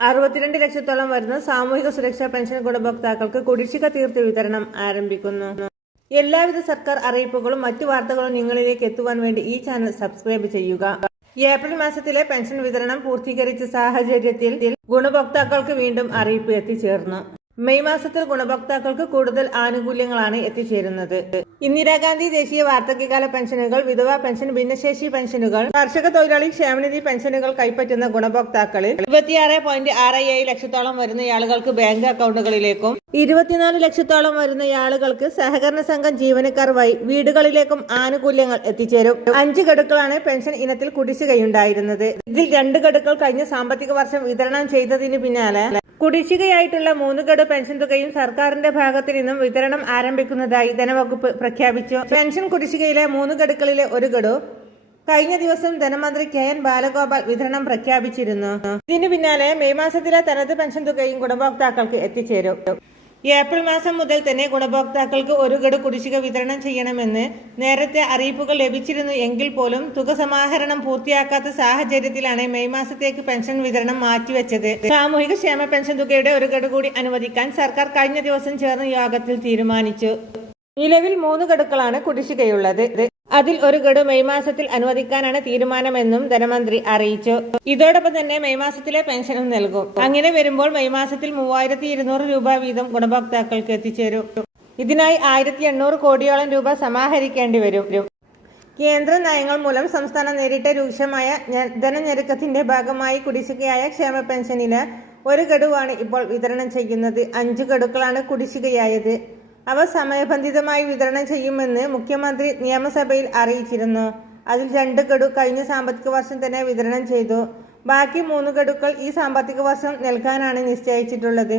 അറുപത്തിരണ്ട് ലക്ഷത്തോളം വരുന്ന സാമൂഹിക സുരക്ഷാ പെൻഷൻ ഗുണഭോക്താക്കൾക്ക് കുടിശ്ശിക തീർത്ത് വിതരണം ആരംഭിക്കുന്നു. എല്ലാവിധ സർക്കാർ അറിയിപ്പുകളും മറ്റു വാർത്തകളും നിങ്ങളിലേക്ക് എത്തുവാൻ വേണ്ടി ഈ ചാനൽ സബ്സ്ക്രൈബ് ചെയ്യുക. ഏപ്രിൽ മാസത്തിലെ പെൻഷൻ വിതരണം പൂർത്തീകരിച്ച സാഹചര്യത്തിൽ ഗുണഭോക്താക്കൾക്ക് വീണ്ടും അറിയിപ്പ് എത്തിച്ചേർന്നു. മെയ് മാസത്തിൽ ഗുണഭോക്താക്കൾക്ക് കൂടുതൽ ആനുകൂല്യങ്ങളാണ് എത്തിച്ചേരുന്നത്. ഇന്ദിരാഗാന്ധി ദേശീയ വാർദ്ധക്യകാല പെൻഷനുകൾ വിധവാ പെൻഷൻ ഭിന്നശേഷി പെൻഷനുകൾ കർഷക തൊഴിലാളി ക്ഷേമനിധി പെൻഷനുകൾ കൈപ്പറ്റുന്ന ഗുണഭോക്താക്കളിൽ ഇരുപത്തിയാറ് പോയിന്റ് ആറ് ഏഴ് ലക്ഷത്തോളം വരുന്ന ആളുകൾക്ക് ബാങ്ക് അക്കൗണ്ടുകളിലേക്കും ഇരുപത്തിനാല് ലക്ഷത്തോളം വരുന്ന ആളുകൾക്ക് സഹകരണ സംഘം ജീവനക്കാർ വഴി വീടുകളിലേക്കും ആനുകൂല്യങ്ങൾ എത്തിച്ചേരും. അഞ്ച് ഗഡുക്കളാണ് പെൻഷൻ ഇനത്തിൽ കുടിശ്ശികയുണ്ടായിരുന്നത്. ഇതിൽ രണ്ട് ഗഡുക്കൾ കഴിഞ്ഞ സാമ്പത്തിക വർഷം വിതരണം ചെയ്തതിന് പിന്നാലെ കുടിശ്ശികയായിട്ടുള്ള മൂന്ന് പെൻഷൻ തുകയും സർക്കാരിന്റെ ഭാഗത്തു നിന്നും വിതരണം ആരംഭിക്കുന്നതായി ധനവകുപ്പ് പ്രഖ്യാപിച്ചു. പെൻഷൻ കുടിശ്ശികയിലെ മൂന്ന് ഗഡുക്കളിലെ ഒരു ഗഡു കഴിഞ്ഞ ദിവസം ധനമന്ത്രി കെ എൻ ബാലഗോപാൽ വിതരണം പ്രഖ്യാപിച്ചിരുന്നു. ഇതിനു പിന്നാലെ മെയ് മാസത്തിലെ തനത് പെൻഷൻ തുകയും ഗുണഭോക്താക്കൾക്ക് എത്തിച്ചേരും. ഏപ്രിൽ മാസം മുതൽ തന്നെ ഗുണഭോക്താക്കൾക്ക് ഒരു ഗഡു കുടിശ്ശിക വിതരണം ചെയ്യണമെന്ന് നേരത്തെ അറിയിപ്പുകൾ ലഭിച്ചിരുന്നു എങ്കിൽ പോലും തുക സമാഹരണം പൂർത്തിയാക്കാത്ത സാഹചര്യത്തിലാണ് മെയ് മാസത്തേക്ക് പെൻഷൻ വിതരണം മാറ്റിവെച്ചത്. സാമൂഹിക ക്ഷേമ പെൻഷൻ തുകയുടെ ഒരു ഗഡു കൂടി അനുവദിക്കാൻ സർക്കാർ കഴിഞ്ഞ ദിവസം ചേർന്ന യോഗത്തിൽ തീരുമാനിച്ചു. നിലവിൽ മൂന്ന് ഗഡുക്കളാണ് കുടിശ്ശികയുള്ളത്. അതിൽ ഒരു ഗഡു മെയ് മാസത്തിൽ അനുവദിക്കാനാണ് തീരുമാനമെന്നും ധനമന്ത്രി അറിയിച്ചു. ഇതോടൊപ്പം തന്നെ മെയ് മാസത്തിലെ പെൻഷനും നൽകും. അങ്ങനെ വരുമ്പോൾ മെയ് മാസത്തിൽ മൂവായിരത്തി രൂപ വീതം ഗുണഭോക്താക്കൾക്ക് എത്തിച്ചേരും. ഇതിനായി ആയിരത്തി എണ്ണൂറ് കോടിയോളം രൂപ സമാഹരിക്കേണ്ടി വരും. കേന്ദ്ര നയങ്ങൾ മൂലം സംസ്ഥാനം നേരിട്ട രൂക്ഷമായ ധനഞ്ഞെരുക്കത്തിന്റെ ഭാഗമായി കുടിശ്ശികയായ ക്ഷേമ പെൻഷനിന് ഒരു ഗഡുവാണ് ഇപ്പോൾ വിതരണം ചെയ്യുന്നത്. അഞ്ചു ഗഡുക്കളാണ് കുടിശ്ശികയായത്. അവ സമയബന്ധിതമായി വിതരണം ചെയ്യുമെന്ന് മുഖ്യമന്ത്രി നിയമസഭയിൽ അറിയിച്ചിരുന്നു. അതിൽ രണ്ട് ഗഡു കഴിഞ്ഞ സാമ്പത്തിക വർഷം തന്നെ വിതരണം ചെയ്തു. ബാക്കി മൂന്ന് ഗഡുക്കൾ ഈ സാമ്പത്തിക വർഷം നൽകാനാണ് നിശ്ചയിച്ചിട്ടുള്ളത്.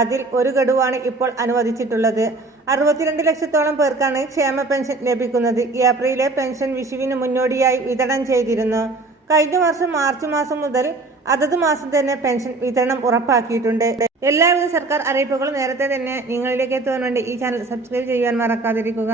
അതിൽ ഒരു ഗഡുവാണ് ഇപ്പോൾ അനുവദിച്ചിട്ടുള്ളത്. അറുപത്തിരണ്ട് ലക്ഷത്തോളം പേർക്കാണ് ക്ഷേമ പെൻഷൻ ലഭിക്കുന്നത്. ഏപ്രിലെ പെൻഷൻ വിഷുവിന് മുന്നോടിയായി വിതരണം ചെയ്തിരുന്നു. കഴിഞ്ഞ വർഷം മാർച്ച് മാസം മുതൽ അതത് മാസം തന്നെ പെൻഷൻ വിതരണം ഉറപ്പാക്കിയിട്ടുണ്ട്. എല്ലാവിധ സർക്കാർ അറിയിപ്പുകളും നേരത്തെ തന്നെ നിങ്ങളിലേക്ക് എത്തുവാൻ വേണ്ടി ഈ ചാനൽ സബ്സ്ക്രൈബ് ചെയ്യാൻ മറക്കാതിരിക്കുക.